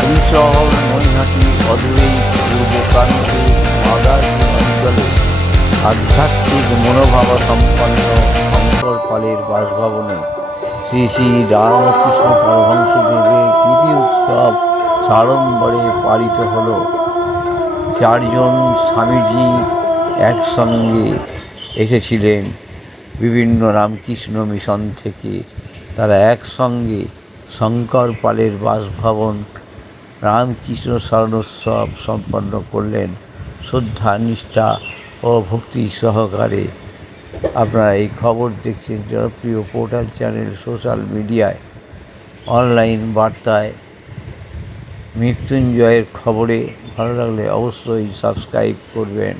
কালীশহর নৈহাটি অদূরেই পূর্ব প্রান্তে মাদারপুর অঞ্চলে আধ্যাত্মিক মনোভাবাসম্পন্ন শঙ্কর পালের বাসভবনে শ্রী শ্রী রামকৃষ্ণ পরমহংসদেবের তিথি উৎসব সাড়ম্বরে পালিত হল। চারজন স্বামীজি একসঙ্গে এসেছিলেন বিভিন্ন রামকৃষ্ণ মিশন থেকে। তারা একসঙ্গে শঙ্কর পালের বাসভবন রামকৃষ্ণ স্মরণোৎসব সম্পন্ন করলেন শ্রদ্ধা, নিষ্ঠা ও ভক্তি সহকারে। আপনারা এই খবর দেখছেন জনপ্রিয় পোর্টাল চ্যানেল, সোশ্যাল মিডিয়ায়, অনলাইন বার্তায় মৃত্যুঞ্জয়ের খবরে। ভালো লাগলে অবশ্যই সাবস্ক্রাইব করবেন।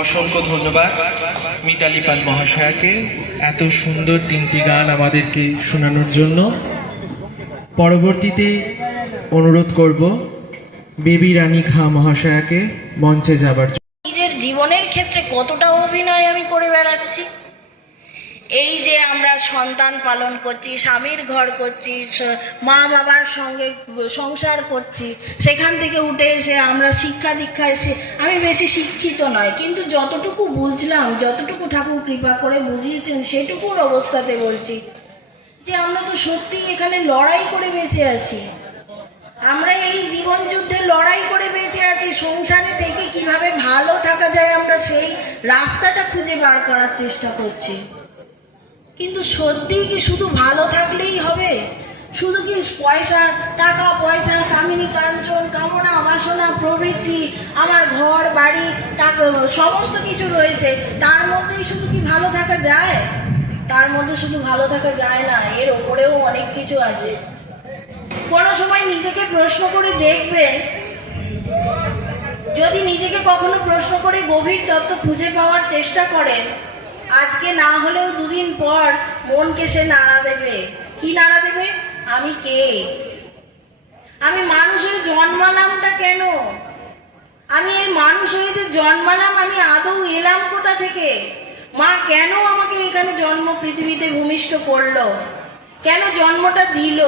অসংখ্য ধন্যবাদ মিতালি পাল মহাশয়াকে এত সুন্দর তিনটি গান আমাদেরকে শোনানোর জন্য। পরবর্তীতে অনুরোধ করব বেবি রানী খাঁ মহাশয়াকে মঞ্চে যাবার জন্য। নিজের জীবনের ক্ষেত্রে কতটা অভিনয় আমি করে বেড়াচ্ছি। এই যে আমরা সন্তান পালন করছি, স্বামীর ঘর করছি, মা বাবার সঙ্গে সংসার করছি, সেখান থেকে উঠে এসে আমরা শিক্ষা দীক্ষা এসে, আমি বেশি শিক্ষিত নয়, কিন্তু যতটুকু বুঝলাম, যতটুকু ঠাকুর কৃপা করে বুঝিয়েছেন সেটুকুর অবস্থাতে বলছি যে আমরা তো সত্যি এখানে লড়াই করে বেঁচে আছি। আমরা এই জীবন যুদ্ধে লড়াই করে বেঁচে আছি। সংসারে থেকে কিভাবে ভালো থাকা যায় আমরা সেই রাস্তাটা খুঁজে বার করার চেষ্টা করছি। কিন্তু সত্যিই কি শুধু ভালো থাকলেই হবে? শুধু কি পয়সা, টাকা পয়সা, কামিনী কাঞ্চন, কামনা বাসনা প্রবৃত্তি, আমার ঘর বাড়ি, টাকা সমস্ত কিছু রয়েছে, তার মধ্যেই শুধু কি ভালো থাকা যায়? তার মধ্যে শুধু ভালো থাকা যায় না, এর ওপরেও অনেক কিছু আছে। কোনো সময় নিজেকে প্রশ্ন করে দেখবেন, যদি নিজেকে কখনো প্রশ্ন করে গভীর তত্ত্ব খুঁজে পাওয়ার চেষ্টা করেন, আজকে না হলেও দুদিন পর মনকে সে নাড়া দেবে। কি নাড়া দেবে? আমি কে? আমি মানুষ হয়ে জন্মালামটা কেন? আমি এই মানুষ হয়ে যে জন্মালাম, আমি আদৌ এলাম কোথা থেকে? মা কেন আমাকে এখানে জন্ম পৃথিবীতে ভূমিষ্ঠ করলো? কেন জন্মটা দিল?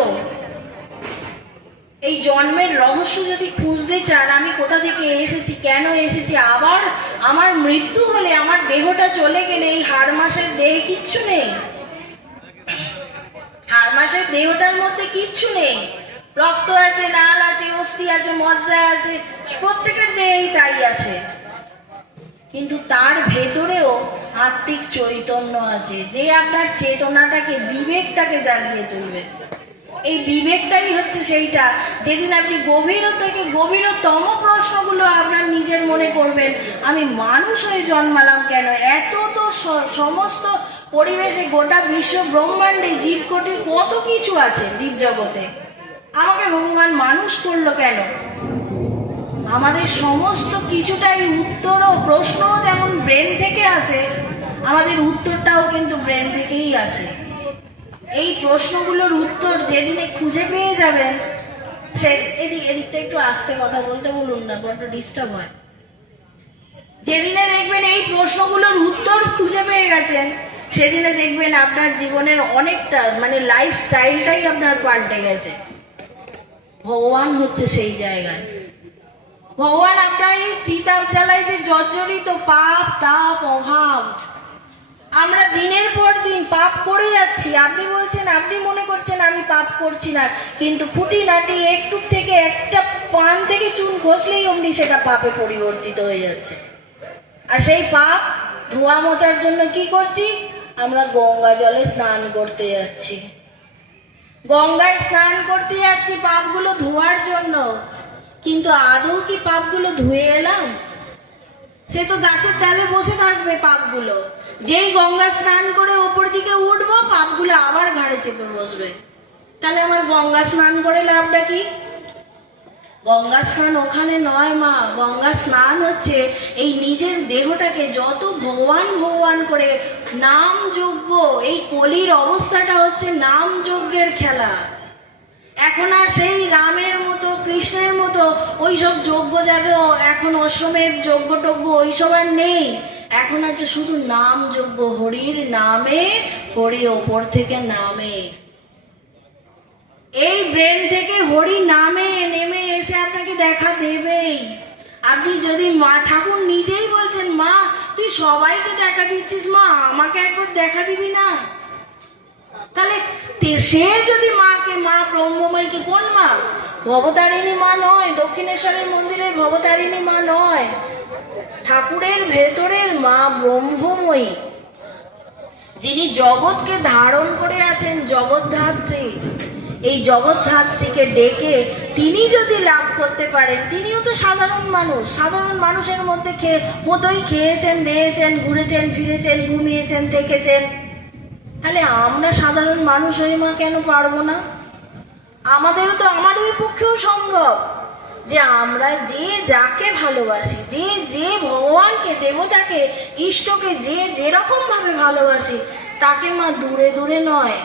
এই জন্মের রহস্য যদি খুঁজতে চান, আমি কোথা থেকে এসেছি, কেন এসেছি, আবার আমার মৃত্যু হলে, আমার দেহটা চলে গেলে এই হাড় মাসের দেহে কিচ্ছু নেই। হাড় মাসের দেহটার মধ্যে কিচ্ছু নেই। রক্ত আছে, নাল আছে, অস্থি আছে, মজ্জা আছে, প্রত্যেকের দেহেই তাই আছে। কিন্তু তার ভেতরেও আত্মিক চৈতন্য আছে, যে আপনার চেতনাটাকে, বিবেকটাকে জাগিয়ে তুলবে। এই বিবেকটাই হচ্ছে সেইটা, যেদিন আপনি গভীর থেকে গভীরতম প্রশ্নগুলো আপনার নিজের মনে করবেন, আমি মানুষ হয়ে জন্মালাম কেন? এত তো সমস্ত পরিবেশে, গোটা বিশ্ব ব্রহ্মাণ্ডে জীবকোটির কত কিছু আছে, জীব জগতে, আমাকে ভগবান মানুষ করলো কেন? আমাদের সমস্ত কিছুটাই উত্তর ও প্রশ্ন যেমন ব্রেন থেকে আসে, আমাদের উত্তরটাও কিন্তু ব্রেন থেকেই আসে। এই প্রশ্নগুলোর উত্তর যেদিনে খুঁজে পেয়ে যাবেন, সে এদিকটা একটু আস্তে কথা বলতে বলুন না, বড্ড ডিস্টার্ব হয়। যেদিনে দেখবেন এই প্রশ্নগুলোর উত্তর খুঁজে পেয়ে গেছেন, সেদিনে দেখবেন আপনার জীবনের অনেকটা, মানে লাইফ স্টাইলটাই আপনার পাল্টে গেছে। ভগবান হচ্ছে সেই জায়গায়। ভগবান আপনার এই ত্রিতাপ জ্বালায় যে জর্জরিত পাপ, তাপ, অভাব, আমরা দিনের পর দিন পাপ করে যাচ্ছি। আপনি বলছেন, আপনি মনে করছেন আমি পাপ করছি না, কিন্তু খুঁটিনাটি একটু থেকে একটা পান থেকে চুন ঘষলেই অমনি সেটা পাপে পরিবর্তিত হয়ে যাচ্ছে। আর সেই পাপ ধোয়া মোছার জন্য কি করছি? আমরা গঙ্গা জলে স্নান করতে যাচ্ছি, গঙ্গায় স্নান করতে যাচ্ছি পাপগুলো ধোয়ার জন্য। কিন্তু আদৌ কি পাপগুলো ধুয়ে এলাম? সে তো গাছের ডালে বসে থাকবে পাপগুলো। যেই গঙ্গা স্নান করে ওপর দিকে উঠবো, পাপগুলো আবার ঘাড়ে চেপে বসবে। তাহলে আমার গঙ্গা স্নান করে লাভটা কি? গঙ্গা স্নান ওখানে নয় মা, গঙ্গা স্নান হচ্ছে এই নিজের দেহটাকে যত ভগবান ভগবান করে নাম যজ্ঞ, এই কলির অবস্থাটা হচ্ছে নাম যজ্ঞের খেলা। এখন আর সেই রামের মতো, কৃষ্ণের মতো ওইসব যজ্ঞ জাগে, এখন অশ্বমেধ যজ্ঞ টজ্ঞ ওইসব আর নেই। এখন আছে শুধু নাম যজ্ঞ, হরির নামে, হরি ওপর থেকে নামে। এই ব্রেন থেকে হরি নামে নেমে এসে আপনাকে দেখা দেবেই। আপনি যদি মা, ঠাকুর নিজেই বলছেন, মা তুই সবাইকে দেখা দিচ্ছিস, মা আমাকে একবার দেখা দিবি না? তাহলে সে যদি মাকে, মা ব্রহ্মময়ীকে, কোন মা? ভবতারিণী মা নয়, দক্ষিণেশ্বরের মন্দিরের ভবতারিণী মা নয়, ঠাকুরের ভেতরের মা ব্রহ্মময়ী, যিনি জগৎকে ধারণ করে আছেন, জগৎধাত্রী। এই জগৎধাত্রীকে ডেকে তিনি যদি লাভ করতে পারেন, তিনিও তো সাধারণ মানুষ, সাধারণ মানুষের মধ্যে মতোই খেয়েছেন, দিয়েছেন, ঘুরেছেন, ফিরেছেন, ঘুমিয়েছেন, থেকেছেন। তাহলে আমরা সাধারণ মানুষ হয়ে মা কেন পারবো না? আমাদেরও তো, আমাদের পক্ষেও সম্ভব। যে আমরা যে যাকে ভালোবাসি, যে যে ভগবানকে, দেবতাকে, ইষ্টকে যে যেরকম ভাবে ভালোবাসি, তাকে মা দূরে দূরে নয়।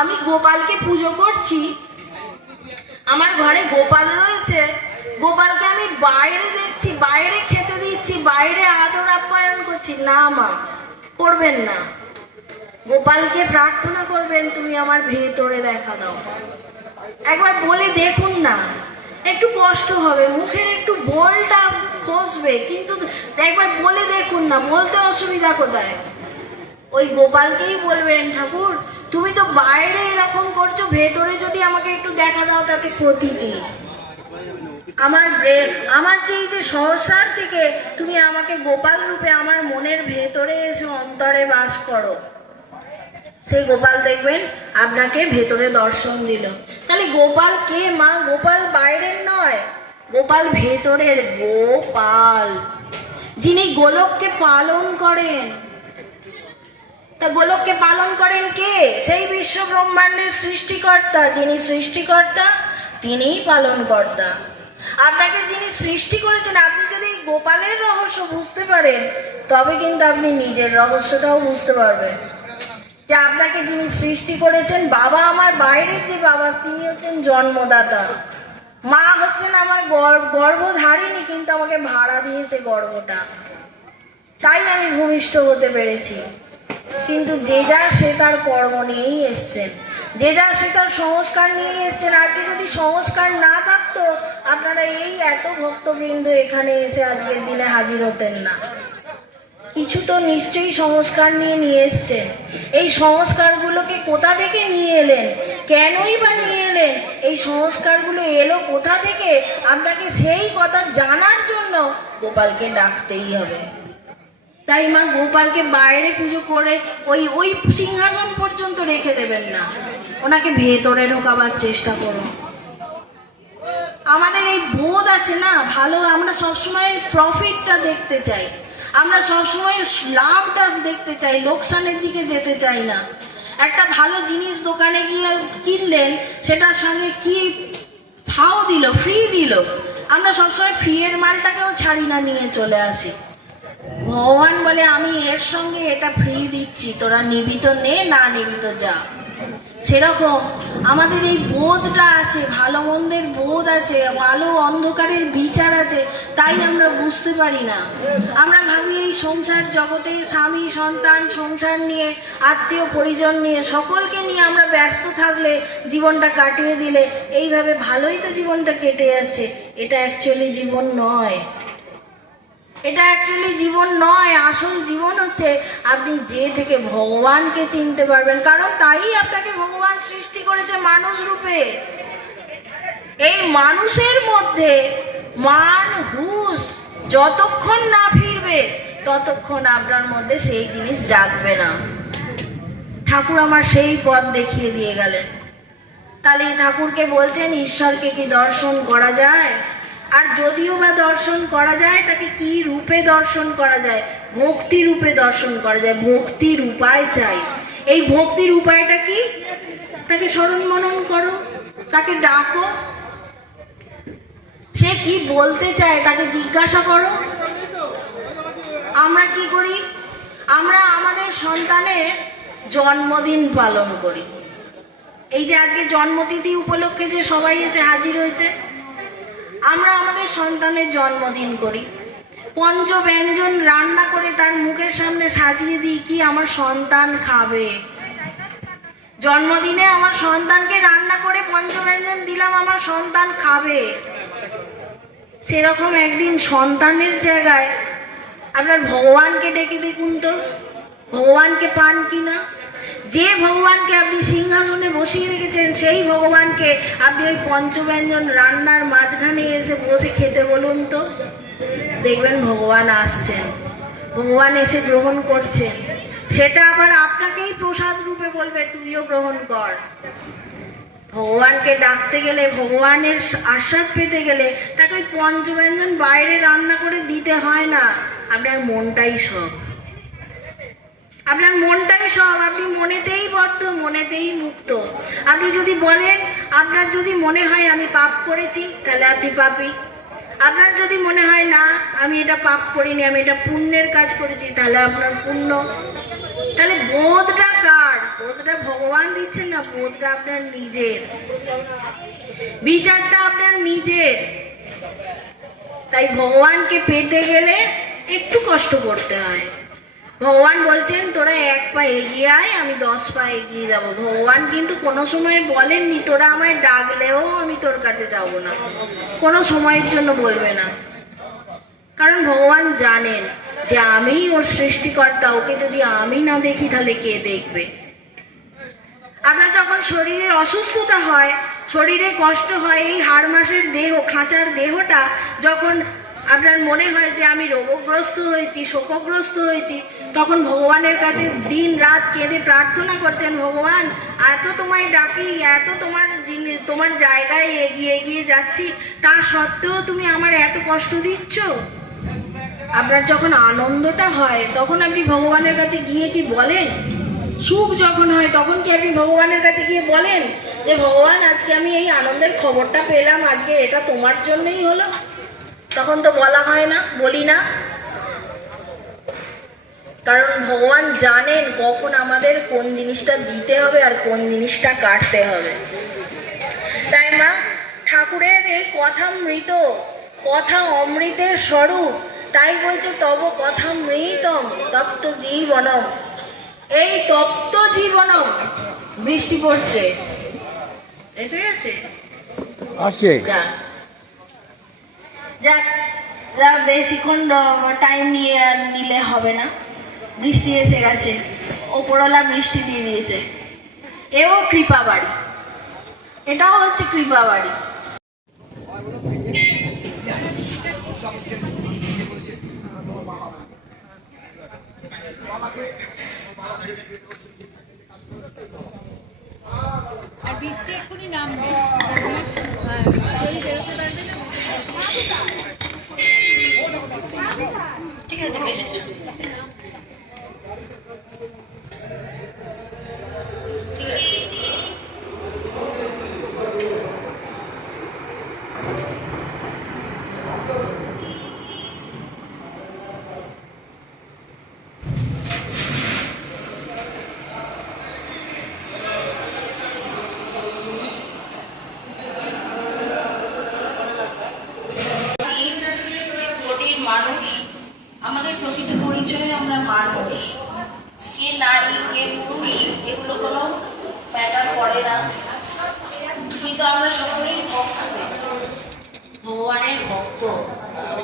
আমি গোপালকে পুজো করছি, আমার ঘরে গোপাল রয়েছে, গোপালকে আমি বাইরে দেখছি, বাইরে খেতে দিচ্ছি, বাইরে আদর আপ্যায়ন করছি, না মা, করবেন না। গোপালকে প্রার্থনা করবেন, তুমি আমার ভেতরে দেখা দাও। একবার বলে দেখুন না, একটু কষ্ট হবে, মুখের একটু বোলটা খসবে, কিন্তু একবার বলে দেখুন না, বলতে অসুবিধা কোথায়? ওই গোপালকেই বলবেন, ঠাকুর তুমি তো বাইরে এরকম করছো, ভেতরে যদি আমাকে একটু দেখা দাও, তাতে ক্ষতি কি? আমার যে সহস্রার থেকে তুমি আমাকে গোপাল রূপে আমার মনের ভেতরে এসে অন্তরে বাস করো। সেই গোপাল দেখবেন আপনাকে ভেতরে দর্শন দিল। তাহলে গোপাল কে মা? গোপাল বাইরের নয়, গোপাল ভেতরের গোপাল, যিনি গোলককে পালন করেন। তা গোলককে পালন করেন কে? সেই বিশ্ব ব্রহ্মাণ্ডের সৃষ্টিকর্তা। যিনি সৃষ্টিকর্তা তিনিই পালনকর্তা। আপনাকে যিনি সৃষ্টি করেছেন, আপনি যদি গোপালের রহস্য বুঝতে পারেন, তবে কিন্তু আপনি নিজের রহস্যটাও বুঝতে পারবেন। যে আপনাকে যিনি সৃষ্টি করেছেন, বাবা আমার বাইরের যে বাবা, তিনি হচ্ছেন জন্মদাতা। মা হচ্ছেন আমার গর্ভধারিণী, কিন্তু আমাকে ভাড়া দিয়েছে গর্ভটা, তাই আমি ভূমিষ্ঠ হতে পেরেছি। কিন্তু যে যার সে তার কর্ম নিয়েই এসছেন, যে যার সে তার সংস্কার নিয়েই এসছেন। আজকে যদি সংস্কার না থাকতো, আপনারা এই এত ভক্তবৃন্দ এখানে এসে আজকের দিনে হাজির হতেন না। কিছু তো নিশ্চয়ই সংস্কার নিয়ে এসছেন। এই সংস্কারগুলোকে কোথা থেকে নিয়ে এলেন, কেনই বা নিয়ে এলেন, এই সংস্কারগুলো এলো কোথা থেকে, আপনাকে সেই কথা জানার জন্য গোপালকে ডাকতেই হবে। তাই মা গোপালকে বাইরে পুজো করে ওই সিংহাসন পর্যন্ত রেখে দেবেন না, ওনাকে ভেতরে ঢোকাবার চেষ্টা করুন। আমাদের এই বোধ আছে না ভালো, আমরা সবসময় প্রফিটটা দেখতে চাই, আমরা সবসময় লাভটা দেখতে চাই, লোকসানের দিকে যেতে চাই না। একটা ভালো জিনিস দোকানে গিয়ে কিনলেন, সেটার সঙ্গে কি ফাও দিল, ফ্রি দিল, আমরা সবসময় ফ্রি এর মালটাকেও ছাড়ি না, নিয়ে চলে আসি। ভগবান বলে আমি এর সঙ্গে এটা ফ্রি দিচ্ছি, তোরা নিবি তো নে, না নিবি তো যা। সেরকম আমাদের এই বোধটা আছে, ভালো মন্দের বোধ আছে, আলো অন্ধকারের বিচার আছে, তাই আমরা বুঝতে পারি না। আমরা ভাবি এই সংসার জগতে স্বামী সন্তান সংসার নিয়ে, আত্মীয় পরিজন নিয়ে, সকলকে নিয়ে আমরা ব্যস্ত থাকলে, জীবনটা কাটিয়ে দিলে এইভাবে ভালোই তো জীবনটা কেটে যাচ্ছে। এটা অ্যাকচুয়ালি জীবন নয়, এটা অ্যাকচুয়ালি জীবন নয়। আসল জীবন হচ্ছে আপনি যে থেকে ভগবানকে চিনতে পারবেন, কারণ তাই আপনাকে ভগবান সৃষ্টি করেছে মানুষ রূপে। এই মানুষের মধ্যে মান হুঁশ যতক্ষণ না ফিরবে, ততক্ষণ আপনার মধ্যে সেই জিনিস জাগবে না। ঠাকুর আমার সেই পথ দেখিয়ে দিয়ে গেলেন। তাহলে ঠাকুরকে বলছেন, ঈশ্বরকে কি দর্শন করা যায়? আর যদিও বা দর্শন করা যায়, তাকে কি রূপে দর্শন করা যায়? ভক্তি রূপে দর্শন করা যায়। ভক্তির উপায় চাই। এই ভক্তির উপায়টা কি? তাকে স্মরণ মনন করো, তাকে ডাকো, সে কি বলতে চায় তাকে জিজ্ঞাসা করো। আমরা কি করি? আমরা আমাদের সন্তানের জন্মদিন পালন করি। এই যে আজকে জন্মতিথি উপলক্ষে যে সবাই এসে হাজির হয়েছে, আমরা আমাদের সন্তানের জন্মদিন করি, পঞ্চব্যঞ্জন রান্না করে তার মুখের সামনে সাজিয়ে দিই, কি আমার সন্তান খাবে। জন্মদিনে আমার সন্তানকে রান্না করে পঞ্চব্যঞ্জন দিলাম, আমার সন্তান খাবে। সেরকম একদিন সন্তানের জায়গায় আপনার ভগবানকে ডেকে দেখুন তো, ভগবানকে পান কিনা। যে ভগবানকে আপনি সিংহাসনে বসিয়ে রেখেছেন, সেই ভগবানকে আপনি ওই পঞ্চব্যঞ্জন রান্নার মাঝখানে এসে বসে খেতে বলুন তো, দেখবেন ভগবান আসছেন, ভগবান এসে গ্রহণ করছেন। সেটা আবার আপনাকেই প্রসাদ রূপে বলবে, তুইও গ্রহণ কর। ভগবানকে ডাকতে গেলে, ভগবানের আস্বাদ পেতে গেলে, তাকে ওই পঞ্চব্যঞ্জন বাইরে রান্না করে দিতে হয় না। আপনার মনটাই সব, আপনার মনটাই সব। আপনি মনেতেই বদ্ধ, মনেতেই মুক্ত। আপনি যদি বলেন আপনার যদি মনে হয় আমি পাপ করেছি, তাহলে আপনি পাপী। আপনার যদি মনে হয় না আমি এটা পাপ করিনি, আমি এটা পুণ্যের কাজ করেছি, তাহলে আপনার পুণ্য। তাহলে বোধটা কার? বোধটা ভগবান দিচ্ছেন না, বোধটা আপনার নিজের, বিচারটা আপনার নিজের। তাই ভগবানকে পেতে গেলে একটু কষ্ট করতে হয়। ভগবান বলছেন তোরা 1 পা এগিয়ে আয়, আমি 10 পা এগিয়ে যাব। ভগবান কিন্তু কোনো সময় বলেননি তোরা আমায় ডাকলেও আমি তোর কাছে যাব না, কোনো সময়ের জন্য বলবে না। কারণ ভগবান জানেন যে আমিই ওর সৃষ্টিকর্তা, ওকে যদি আমি না দেখি তাহলে কে দেখবে। আপনার যখন শরীরের অসুস্থতা হয়, শরীরে কষ্ট হয়, এই হাড় মাসের দেহ, খাঁচার দেহটা যখন আপনার মনে হয় যে আমি রোগগ্রস্ত হয়েছি, শোকগ্রস্ত হয়েছি, তখন ভগবানের কাছে দিন রাত কেঁদে প্রার্থনা করছেন, ভগবান এত তোমায় ডাকি, এত তোমার জায়গায় এগিয়ে এগিয়ে যাচ্ছি, তা সত্ত্বেও তুমি আমার এত কষ্ট দিচ্ছ। আপনার যখন আনন্দটা হয় তখন আপনি ভগবানের কাছে গিয়ে কি বলেন? সুখ যখন হয় তখন কি আপনি ভগবানের কাছে গিয়ে বলেন যে ভগবান আজকে আমি এই আনন্দের খবরটা পেলাম, আজকে এটা তোমার জন্যই হলো? তখন তো বলা হয় না, বলি না। কারণ ভগবান জানেন কখন আমাদের কোন জিনিসটা দিতে হবে আর কোন জিনিসটা কাটতে হবে। তাই না ঠাকুরের এই কথামৃত, কথা অমৃতের স্বরূপ, তাই বলছে তব কথামৃতম তপ্ত জীবনম। এই তপ্ত জীবনম, বৃষ্টি পড়ছে, এসে গেছে আছে যাক, যা বেশিক্ষণ টাইম নিলে হবে না। বৃষ্টি এসে গেছে, ওপরওয়ালা বৃষ্টি দিয়ে দিয়েছে। এও কৃপা বাড়ি, এটাও হচ্ছে কৃপা বাড়ি। ঠিক আছে, বেশ ঠিক আছে। মানুষ, আমাদের প্রকৃত পরিচয় আমরা মানুষ। কে নারী কে পুরুষ এগুলো কোনো ম্যাটার করে না, কিন্তু আমরা সকলেই ভক্ত, ভগবানের ভক্ত।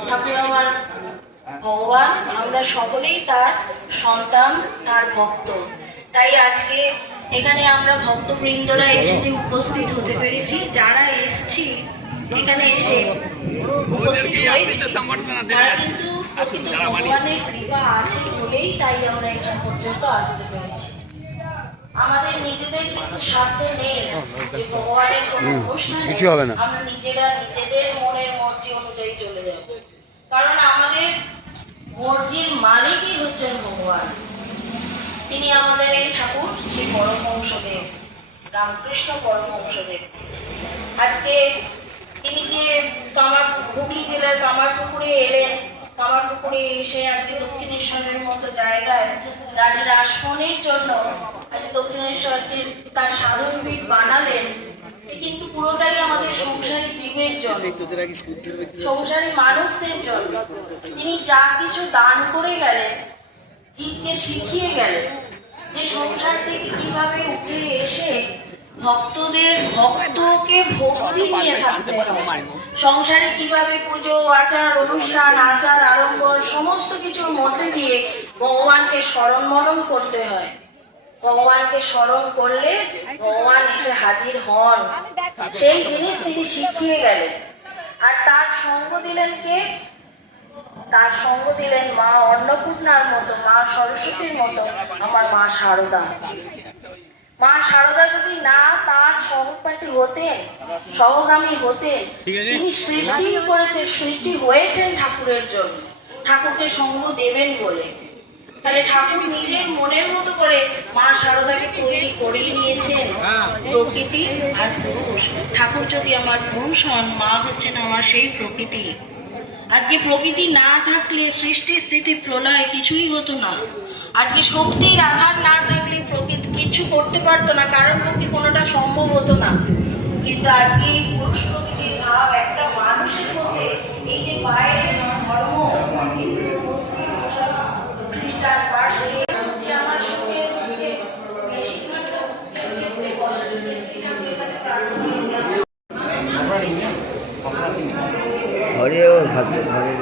ঠাকুর আমার ভগবান, আমরা সকলেই তার সন্তান, তার ভক্ত। তাই আজকে এখানে আমরা ভক্তবৃন্দরা এসে যে উপস্থিত হতে পেরেছি, যারা এসছি এখানে এসে উপস্থিত হয়েছি, তারা কিন্তু ভগবানের কৃপা আছে বলেই তাই আমরা এখান পর্যন্ত আসতে পেরেছি। আমাদের নিজেদের কিন্তু স্বার্থ নেই যে ভগবানের কোনো অনুষ্ঠানে আমরা নিজেরা নিজেদের মনের মর্জি অনুযায়ী চলে যাব। কারণ আমাদের মর্জির মালিকই হচ্ছেন ভগবান। তিনি আমাদের এই ঠাকুর শ্রী পরমহংসদেব, রামকৃষ্ণ পরমহংসদেব। আজকে তিনি যে হুগলি জেলার কামারপুকুরে এলেন, কামারপুকুরে এসে আজকে দক্ষিণেশ্বরের মতো জায়গায় রানী রাসমণির জন্য আজকে দক্ষিণেশ্বরকে তার সাধনপীঠ বানালেন, কিন্তু পুরোটাই আমাদের সংসারী জীবের জন্য, সংসারী মানুষদের জন্য। তিনি যা কিছু দান করে গেলেন, জীবকে শিখিয়ে গেলেন যে সংসার থেকে কিভাবে উঠে এসে ভক্তকে ভক্তি নিয়ে থাকতে হয়, সংসারে কিভাবে পুজো আচার অনুষ্ঠান আচার আড়ম্বর সমস্ত কিছুর মধ্যে দিয়ে ভগবানকে স্মরণ মরণ করতে হয়। ভগবানকে স্মরণ করলে ভগবান এসে হাজির হন, সেই জিনিস তিনি শিখিয়ে গেলেন। আর তার সঙ্গ দিলেন কে? তার সঙ্গ দিলেন মা অন্নপূর্ণার মতো, মা সরস্বতীর মতো আমার মা শারদা। মা শারদা যদি না তার সহপাঠী হতেন, সহগামী হতেন, তিনি সৃষ্টি করেছেন, সৃষ্টি হয়েছেন ঠাকুরের জন্য, ঠাকুরকে সঙ্গ দেবেন বলে। তাহলে ঠাকুর নিজের মনের মতো করে মা শারদাকে তৈরি করেই নিয়েছেন। প্রকৃতি আর পুরুষ, ঠাকুর যদি আমার পুরুষ হন, মা হচ্ছেন আমার সেই প্রকৃতি। আজকে প্রকৃতি না থাকলে সৃষ্টি স্থিতি প্রলয় কিছুই হতো না। আজকে শক্তির আধার না থাকলে প্রকৃতি কিছু করতে পারতো না, কারণ পক্ষে কোনোটা সম্ভব হতো না। কিন্তু আজকে এই পুরুষ প্রকৃতির ভাব একটা মানুষের মধ্যে, এই যে পায়ের ধর্ম, হিন্দু, মুসলিম, মুসলমান, খ্রিস্টান, পার্সি, যে আমার সুখে দুঃখে বেশিরভাগটা দুঃখের ক্ষেত্রে, কষ্টের ক্ষেত্রে ঠাকুরের কাছে প্রার্থনা করি। ঘরেও ঘরে ঘরে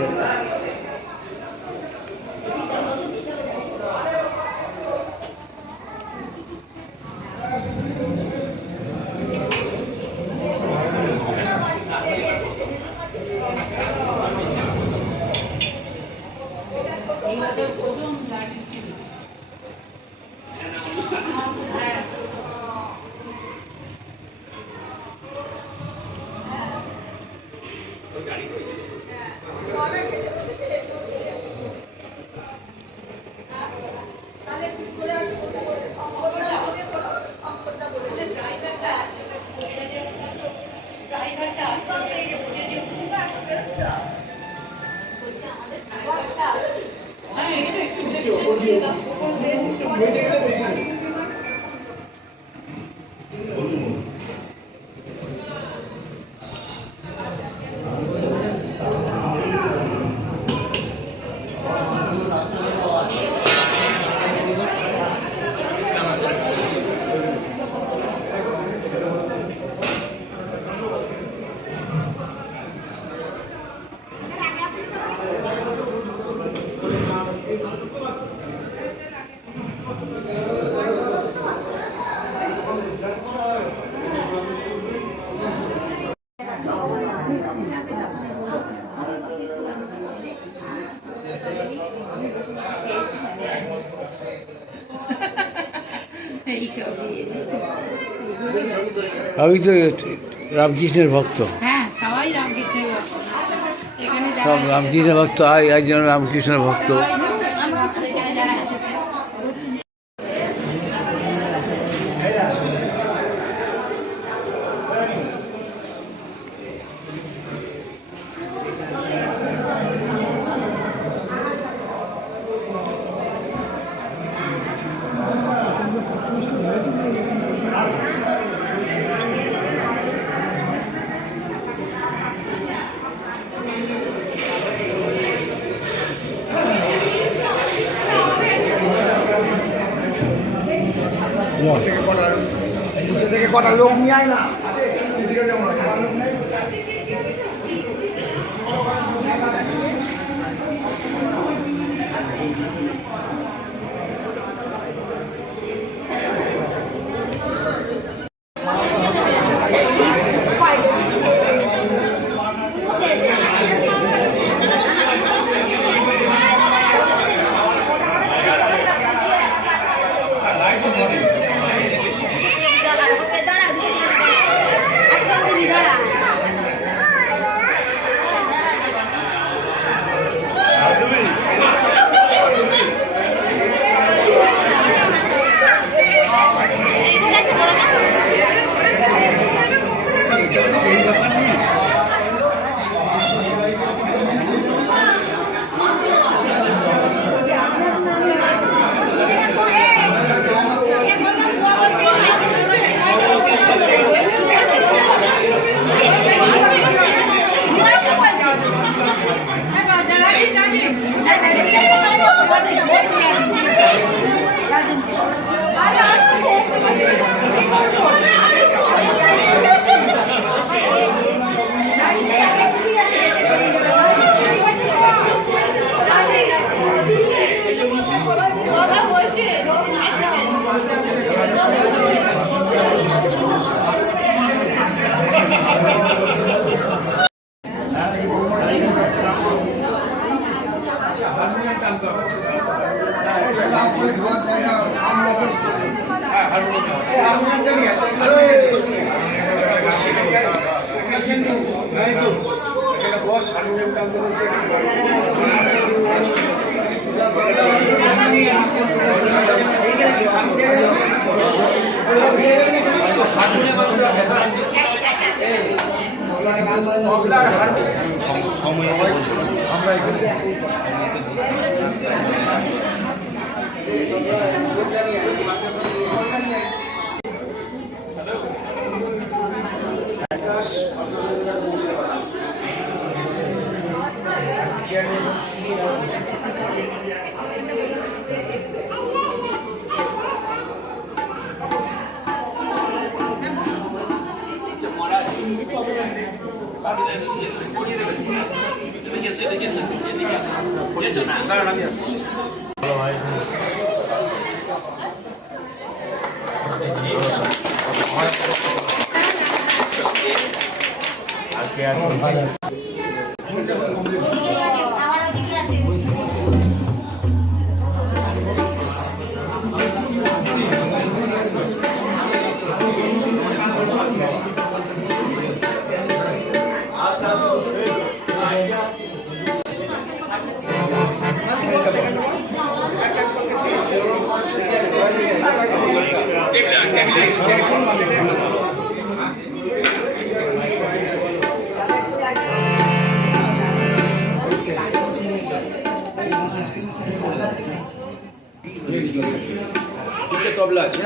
আমি তো রামকৃষ্ণের ভক্ত। হ্যাঁ, সবাই রামকৃষ্ণের ভক্ত। এখানে সব রামকৃষ্ণের ভক্ত, একজন রামকৃষ্ণের ভক্ত। যারা এসেছে থেকে কটা লোক নিয়ে আয় না। বস তবলা আছে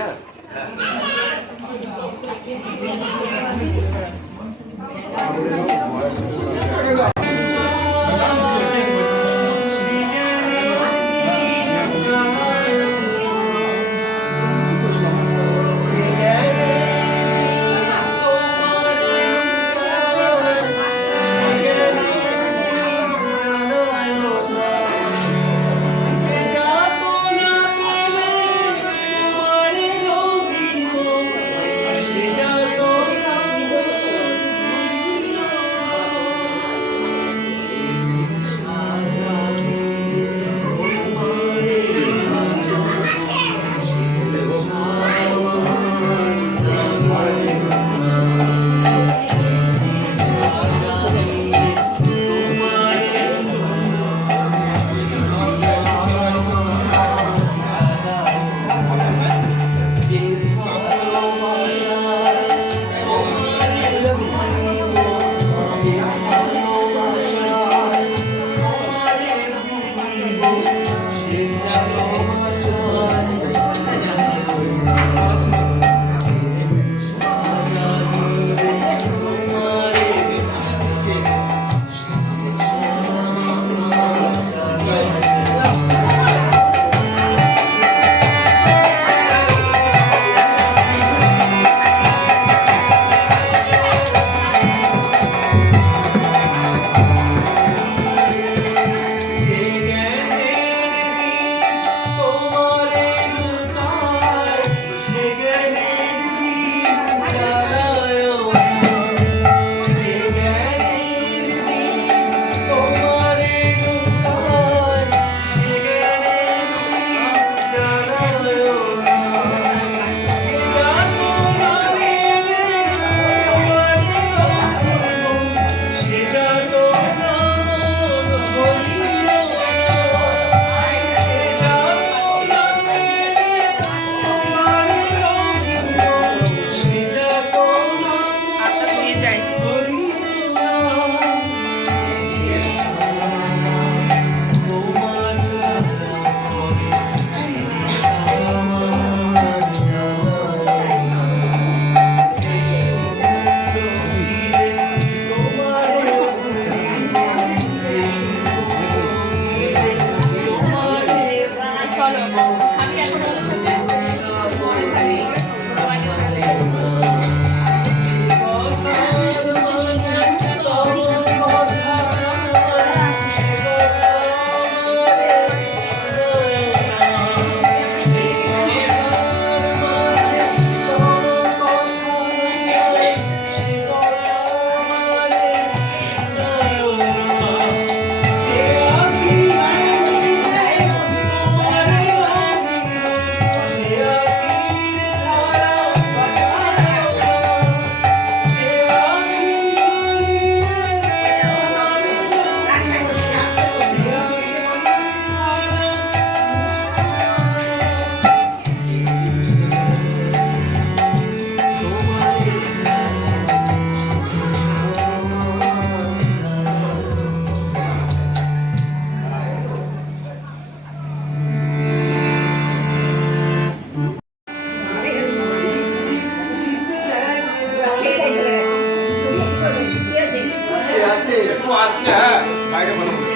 একটু আসলে হ্যাঁ বাইরে কথা বলছি।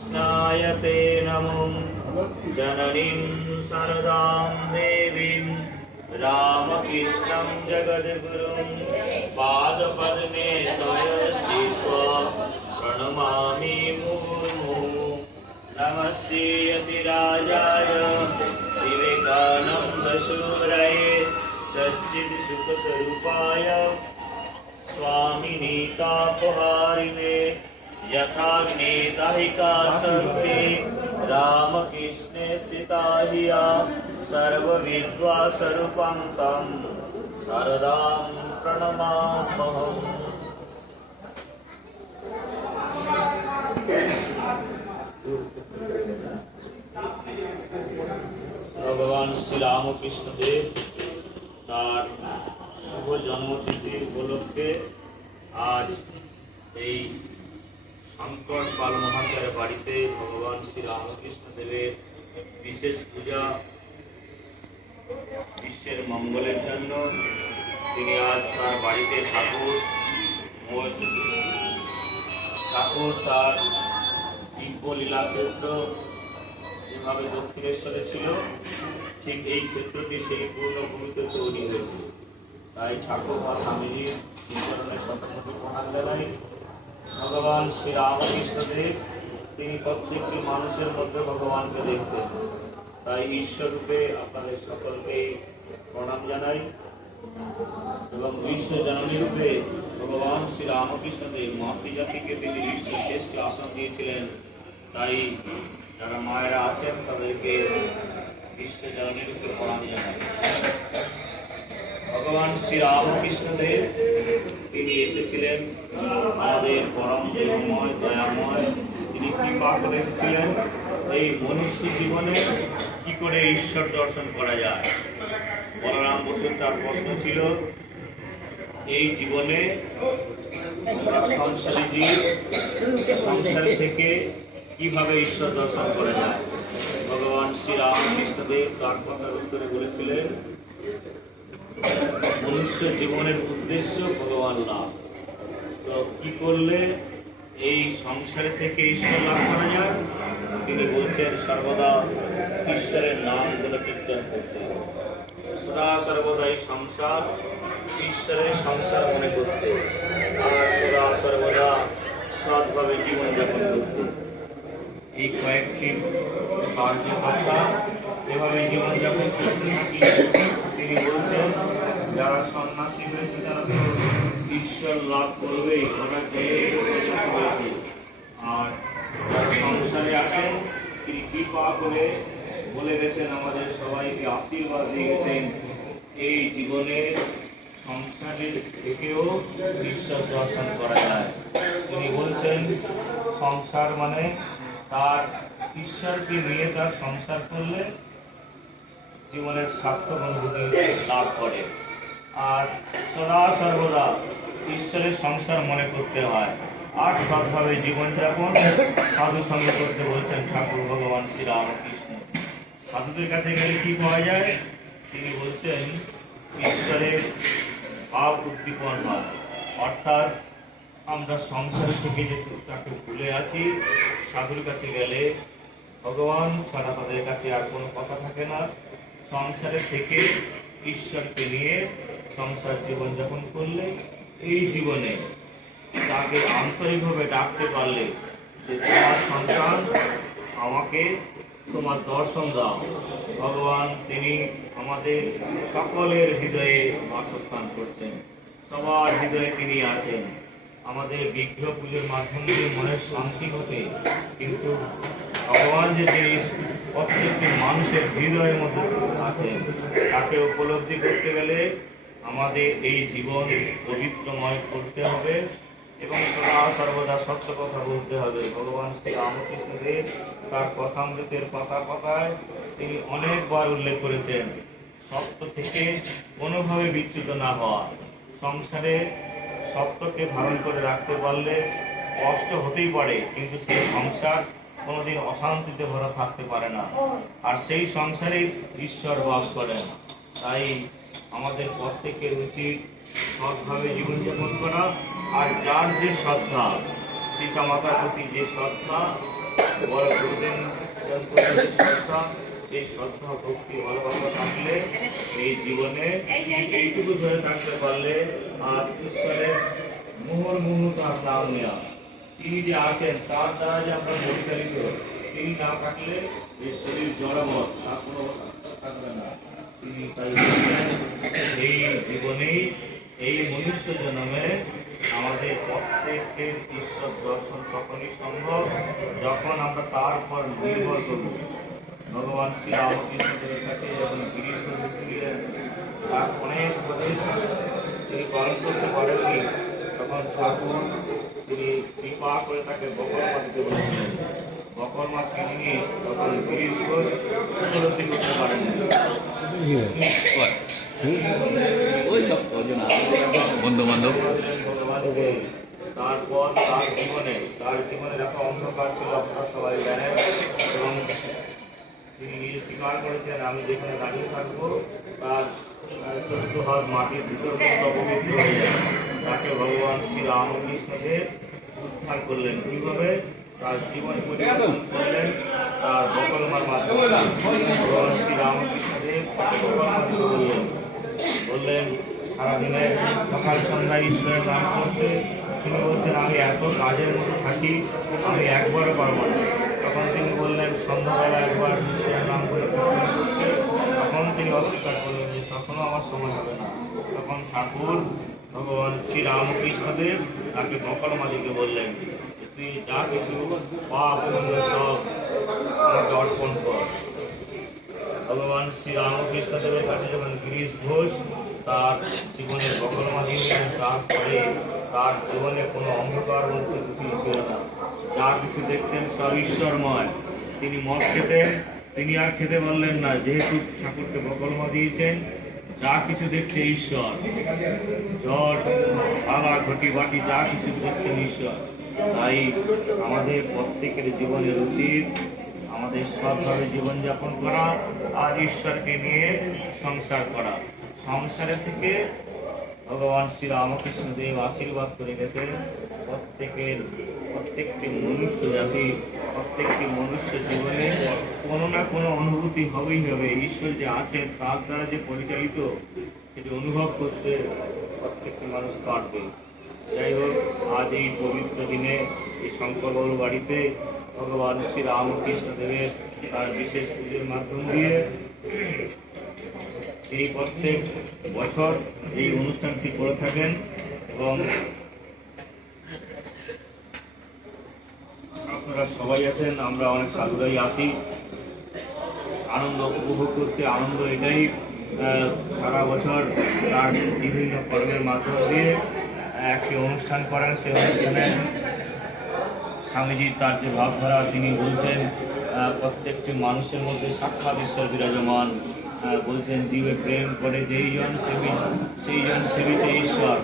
कृष्णायते नमो जननीं शारदां देवीं रामकृष्णं जगद्गुरुं पादपद्मे तव स्थित्वा प्रणमामि मुहुर्मुहुः। नमस्ते यतिराजाय विवेकानन्दसूरये सच्चित्सुखस्वरूपाय स्वामिने तापहारिणे यथाग्ने दाहिका शक्ति रामकृष्णे स्थिता हिया सर्वविद्वास्वरूपं तं शारदां प्रणमाम्यहम्। ভগবান শ্রী রামকৃষ্ণ দেব তার শুভ জন্মতিথি উপলক্ষে আজ এই শঙ্কর পাল মহাশয়ের বাড়িতে ভগবান শ্রী রামকৃষ্ণ দেবের বিশেষ পূজা বিশ্বের মঙ্গলের জন্য তিনি আজ তার বাড়িতে ঠাকুর তার দিব্য লীলা ক্ষেত্র যেভাবে দক্ষিণেশ্বরে ছিল ঠিক এই ক্ষেত্রটি সেই পূর্ণভূমিতে তৈরি হয়েছে। তাই ঠাকুর বা স্বামীজির ঈশ্বরের শতকোটি প্রণাম জানাই। ভগবান শ্রী রামকৃষ্ণ দেব তিনি প্রত্যেকটি মানুষের মধ্যে ভগবানকে দেখতেন, তাই ঈশ্বররূপে আপনাদের সকলকে প্রণাম জানাই। এবং বিশ্ব জননী রূপে ভগবান শ্রী রামকৃষ্ণ দেব মাতৃজাতিকে তিনি বিশ্ব শ্রেষ্ঠ আসন দিয়েছিলেন, তাই যারা মায়েরা আছেন তাদেরকে বিশ্ব জননী রূপে প্রণাম জানাই। ভগবান শ্রী রামকৃষ্ণ দেব তিনি এসেছিলেন আমাদের পরম প্রেমময় দয়াময়, তিনি কৃপা করে এসেছিলেন এই মনুষ্য জীবনে কি করে ঈশ্বর দর্শন করা যায়। বলরাম বসুর তার প্রশ্ন ছিল, এই জীবনে সংসারী জীব সংসার থেকে কিভাবে ঈশ্বর দর্শন করা যায়। ভগবান শ্রী রামকৃষ্ণ দেব তার কথার উত্তরে বলেছিলেন, মনুষ্য জীবনের উদ্দেশ্য ভগবান লাভ। তো কি করলে এই সংসারে থেকে ঈশ্বর লাভ করা যায়? তিনি বলছেন সর্বদা ঈশ্বরের নাম গুলো কীর্তন করতে হবে, সদা সর্বদা এই সংসার ঈশ্বরের সংসার মনে করতে, আর সদা সর্বদা সৎভাবে জীবনযাপন করতে। এই কয়েকটি কার্যকর্তা এভাবে জীবনযাপন করতে থাকি। তিনি বলছেন যারা সন্ন্যাসী হয়েছে তারা তো ঈশ্বর লাভ করবেই, ওরা যে হয়েছে। আর যারা সংসারে আছেন তিনি কৃপা করে বলে গেছেন, আমাদের সবাইকে আশীর্বাদ দিয়ে গেছেন, এই জীবনে সংসারের থেকেও ঈশ্বর দর্শন করা যায়। তিনি বলছেন সংসার মানে তার ঈশ্বরকে নিয়ে তার সংসার করলে জীবনের সার্থক অনুভূতি লাভ করে। আর সদা সর্বদা ঈশ্বরের সংসার মনে করতে হয়, আর সৎভাবে জীবনযাপন সাধু সঙ্গে করতে বলছেন ঠাকুর ভগবান শ্রী রামকৃষ্ণ। সাধুদের কাছে গেলে কি পাওয়া যায়? তিনি বলছেন ঈশ্বরের ভাব উদ্দীপন হয়, অর্থাৎ আমরা সংসার থেকে যে তাকে ভুলে আছি, সাধুর কাছে গেলে ভগবান ছাড়া তাদের কাছে আর কোনো কথা থাকে না। সংসারের থেকে ঈশ্বরকে নিয়ে সংসার জীবনযাপন করলে এই জীবনে তাকে আন্তরিকভাবে ডাকতে পারলে যে তোমার সন্তান আমাকে তোমার দর্শন দাও, ভগবান তিনি আমাদের সকলের হৃদয়ে বাসস্থান করছেন, সবার হৃদয়ে তিনি আছেন। আমাদের বিগ্রহ পুজোর মাধ্যমে মনের শান্তি ঘটে, কিন্তু ভগবান যে জিনিস প্রত্যেকটি মানুষের হৃদয়ের মধ্যে আছেন, তাকে উপলব্ধি করতে গেলে আমাদের এই জীবন পবিত্রময় করতে হবে এবং সদা সর্বদা সত্য কথা বলতে হবে। ভগবান শ্রী রামকৃষ্ণদেব তার কথামৃতের পাতা পাতায় তিনি অনেকবার উল্লেখ করেছেন সত্য থেকে কোনোভাবে বিচ্যুত না হওয়া। সংসারে সত্যকে ধারণ করে রাখতে পারলে কষ্ট হতেই পারে, কিন্তু সেই সংসার কোনোদিন অশান্তিতে ভরা থাকতে পারে না, আর সেই সংসারেই ঈশ্বর বাস করেন। তাই আমাদের প্রত্যেকের উচিত সৎভাবে জীবনযাপন করা, আর যার যে শ্রদ্ধা, পিতা মাতার প্রতি যে শ্রদ্ধা, বড় গুরুদেব যে শ্রদ্ধা, এই শ্রদ্ধা ভক্তি ভালোবাসা থাকলে এই জীবনে এইটুকু ধরে থাকতে পারলে আর ঈশ্বরের মুহুর্মুহু তার নাম নেওয়া, তিনি যে আছেন তার দ্বারা যে আমরা পরিচালিত, তিনি না থাকলে এই শরীর জড়বৎ, তার কোনো থাকবে না। তিনি তাই এই জীবনেই এই মনুষ্য জন্মে আমাদের প্রত্যেকের ঈশ্বর দর্শন তখনই সম্ভব যখন আমরা তার উপর নির্ভর করব। ভগবান শ্রী রামকৃষ্ণদেবের কাছে যখন গিরিশ ঘোষ এসেছিলেন, তার অনেক উপদেশ তিনি পালন করতে পারেননি, তখন ঠাকুর তিনি কৃপা করে তাকে বকরমা দিতে বলেছিলেন। বকরমা কি জিনিস তখন গিরিশ ঘোষ উপলব্ধি করতে পারেননি। বন্ধু বান্ধব ভগবানকে তারপর তার জীবনে একটা অন্ধকার ছিল, আপনারা সবাই জানেন, এবং তিনি নিজে স্বীকার করেছেন আমি যেখানে দাঁড়িয়ে থাকবো তার 14 হাত মাটির ভিতর অপবিত্র হয়ে যায়। তাকে ভগবান শ্রী রামকৃষ্ণদেব উদ্ধার করলেন। কিভাবে? তার জীবন পরিবর্তন করলেন তার বকরমার মাধ্যমে। ভগবান শ্রী রামকৃষ্ণদেব বললেন সারাদিনে সকাল সন্ধ্যায় ঈশ্বরের নাম করতে। তিনি বলছেন আমি এত কাজের মধ্যে থাকি, আমি একবারও পারবো না। তখন তিনি বললেন সন্ধ্যাবেলা একবার ঈশ্বরের নাম করে করতে। তখন তিনি অস্বীকার করলেন যে তখনও আমার সময় হবে না। তখন ঠাকুর ভগবান শ্রী রামকৃষ্ণদেব তাকে বকরমাদিকে বললেন তুই যা কিছু পাপ পুণ্য সব আমাকে অর্পণ কর। ভগবান শ্রী রামকৃষ্ণদেবের কাছে যখন গিরিশ ঘোষ তার জীবনের বকরমা দিলেন, তারপরে তার জীবনে কোনো অন্ধকার বলতে কিছুই ছিল না। যা কিছু দেখতেন সব ঈশ্বরময়। তিনি মদ খেতেন, তিনি আর খেতে পারলেন না, যেহেতু ঠাকুরকে বকরমা দিয়েছেন। যা কিছু দেখছে ঈশ্বর, জল থালা ঘটি বাটি যা কিছু দেখছেন ঈশ্বর। তাই আমাদের প্রত্যেকের জীবনের উচিত আমাদের সৎভাবে জীবনযাপন করা আর ঈশ্বরকে নিয়ে সংসার করা। সংসারে থেকে ভগবান শ্রী রামকৃষ্ণ দেব আশীর্বাদ করে গেছেন প্রত্যেকটি মনুষ্য জাতি, প্রত্যেকটি মনুষ্য জীবনে কোনো না কোনো অনুভূতি হবেই হবে। ঈশ্বর যে আছেন তার দ্বারা যে পরিচালিত, সেটি অনুভব করতে প্রত্যেকটি মানুষ পারবে। যাই হোক, আজ এই পবিত্র দিনে এই শঙ্করবাবুর বাড়িতে ভগবান শ্রী রামকৃষ্ণ দেবের তার বিশেষ পুজোর মাধ্যম দিয়ে এই প্রত্যেক বছর এই অনুষ্ঠানটি করে থাকেন এবং আপনারা সবাই আছেন, আমরা অনেক সাধুরাই আসি আনন্দ উপভোগ করতে। আনন্দ এটাই সারা বছর তার বিভিন্ন কর্মের মাধ্যম দিয়ে একটি অনুষ্ঠান করেন। সেই অনুষ্ঠানে স্বামীজি তার যে ভাবধারা তিনি বলছেন প্রত্যেকটি মানুষের মধ্যে সাক্ষাৎ ঈশ্বর বিরাজমান। বলছেন জীবে প্রেম করে যেই জন সেবিছে ঈশ্বর।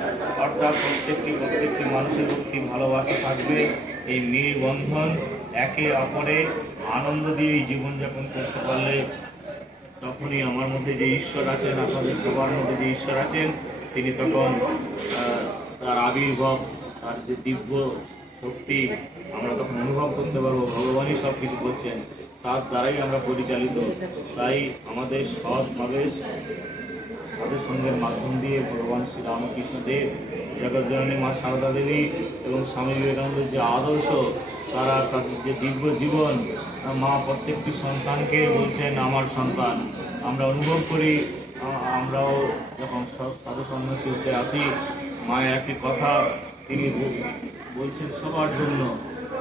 অর্থাৎ প্রত্যেকটি মানুষের প্রতি ভালোবাসা থাকবে, এই মিল বন্ধন একে অপরে আনন্দ দিয়ে জীবনযাপন করতে পারলে তখনই আমার মধ্যে যে ঈশ্বর আছেন, আপনাদের সবার মধ্যে যে ঈশ্বর আছেন, তিনি তখন তার আবির্ভাব, তার যে দিব্য শক্তি আমরা তখন অনুভব করতে পারবো। ভগবানই সব কিছু করছেন, তার দ্বারাই আমরা পরিচালিত। তাই আমাদের সৎভাবে সাধু সঙ্গের মাধ্যম দিয়ে ভগবান শ্রী রামকৃষ্ণ দেব, জগৎজননী মা সারদা দেবী এবং স্বামী বিবেকানন্দের যে আদর্শ, তারা তাদের যে দিব্য জীবন, মা প্রত্যেকটি সন্তানকে বলছেন আমার সন্তান। আমরা অনুভব করি, আমরাও যখন সাধু সন্ন্যাসী হতে আসি, মায়ের একটি কথা তিনি বলছেন সবার জন্য,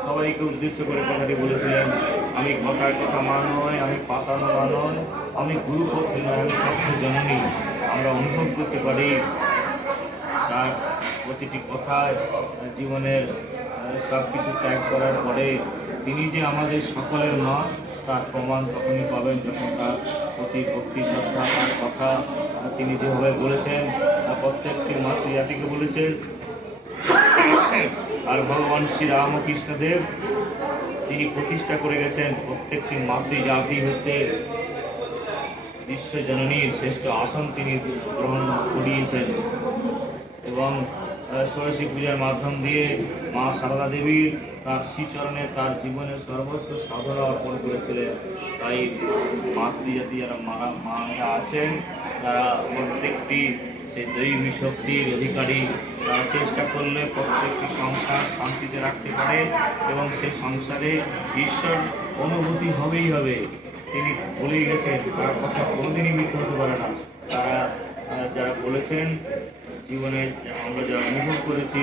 সবাইকে উদ্দেশ্য করে কথাটি বলেছিলেন, আমি কথার কথা মা নয়, আমি পাতানো মা নয়, আমি গুরুপত্নী নয়, আমি সত্য জননী। আমরা অনুভব করতে পারি তার প্রতিটি কথায় জীবনের সব কিছু ত্যাগ করার পরে তিনি যে আমাদের সকলের মা, তার প্রমাণ তখনই পাবেন যখন তার প্রতি ভক্তি শ্রদ্ধা, তার কথা তিনি যেভাবে বলেছেন, প্রত্যেকটি মাতৃজাতিকে বলেছেন। আর ভগবান শ্রী রামকৃষ্ণ দেব তিনি প্রতিষ্ঠা করে গেছেন প্রত্যেকটি মাতৃজাতি হচ্ছে বিশ্বজননীর শ্রেষ্ঠ আসন তিনি গ্রহণ করিয়েছেন এবং ষোড়শী পূজার মাধ্যম দিয়ে মা সারদা দেবীর তার শ্রীচরণে তার জীবনের সর্বস্ব সাধনা অর্পণ করেছিলেন। তাই মাতৃজাতি যারা মারা আছেন, তারা প্রত্যেকটি সেই দৈবী শক্তির অধিকারী, তারা চেষ্টা করলে প্রত্যেকটি সংসার শান্তিতে রাখতে পারে এবং সেই সংসারে ঈশ্বর অনুভূতি হবেই হবে। তিনি বলেই গেছেন, তার কথা কোনোদিনই মিথ্যে হতে পারে না। তারা যারা বলেছেন, জীবনে আমরা যা অনুভব করেছি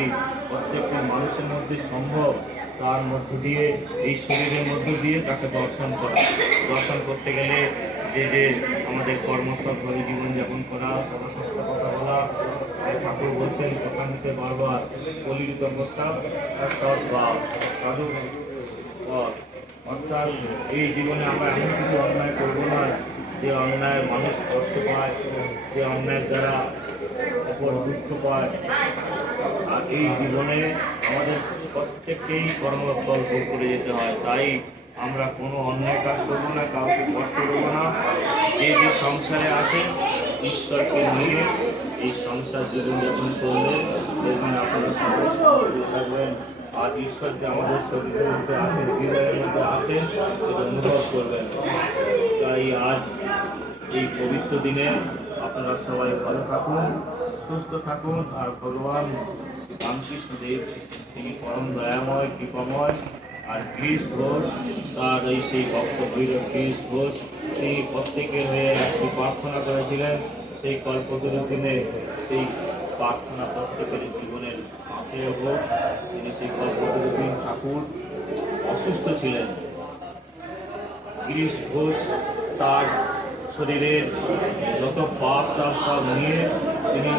প্রত্যেকটা মানুষের মধ্যে সম্ভব, তার মধ্য দিয়ে এই শরীরের মধ্য দিয়ে তাকে দর্শন করা। দর্শন করতে গেলে যে আমাদের কর্মসৎভাবে জীবনযাপন করা, সবার সাথে কথা বলা, ঠাকুর বলছেন কথা নিতে বারবার কলির তপস্যা সৎ বা সাধু। অর্থাৎ এই জীবনে আমরা এমন কিছু অন্যায় করবো না যে অন্যায় মানুষ কষ্ট পায়, যে অন্যায়ের দ্বারা অপর দুঃখ পায়। আর এই জীবনে আমাদের প্রত্যেককেই কর্মফল ভোগ করে যেতে হয়। তাই আমরা কোনো অন্যায় কাজ করবো না, কাউকে কষ্ট করবো না। যে সংসারে আছে ঈশ্বরকে নিয়ে এই সংসার জীবনযাপন করলে দেখবেন আপনারা সবাই থাকবেন। আর ঈশ্বর যে আমাদের শরীরের মধ্যে আছেন, হৃদয়ের মধ্যে আছেন, সেটা অনুভব করবেন। তাই আজ এই পবিত্র দিনে আপনারা সবাই ভালো থাকুন, সুস্থ থাকুন। আর ভগবান রামকৃষ্ণ দেব তিনি পরম দয়াময়, কৃপাময়। আর গিরিশ ঘোষ, তার এই সেই ভক্ত ভৈরব গিরিশ ঘোষ, তিনি প্রত্যেকের হয়ে একটি প্রার্থনা করেছিলেন। সেই কল্পতরু দিনে সেই প্রার্থনা প্রত্যেকের জীবনের মাঠে হোক। তিনি সেই কল্পতরু দিন ঠাকুর অসুস্থ ছিলেন। গিরিশ ঘোষ তার শরীরের যত পাপ তার সব নিয়ে তিনি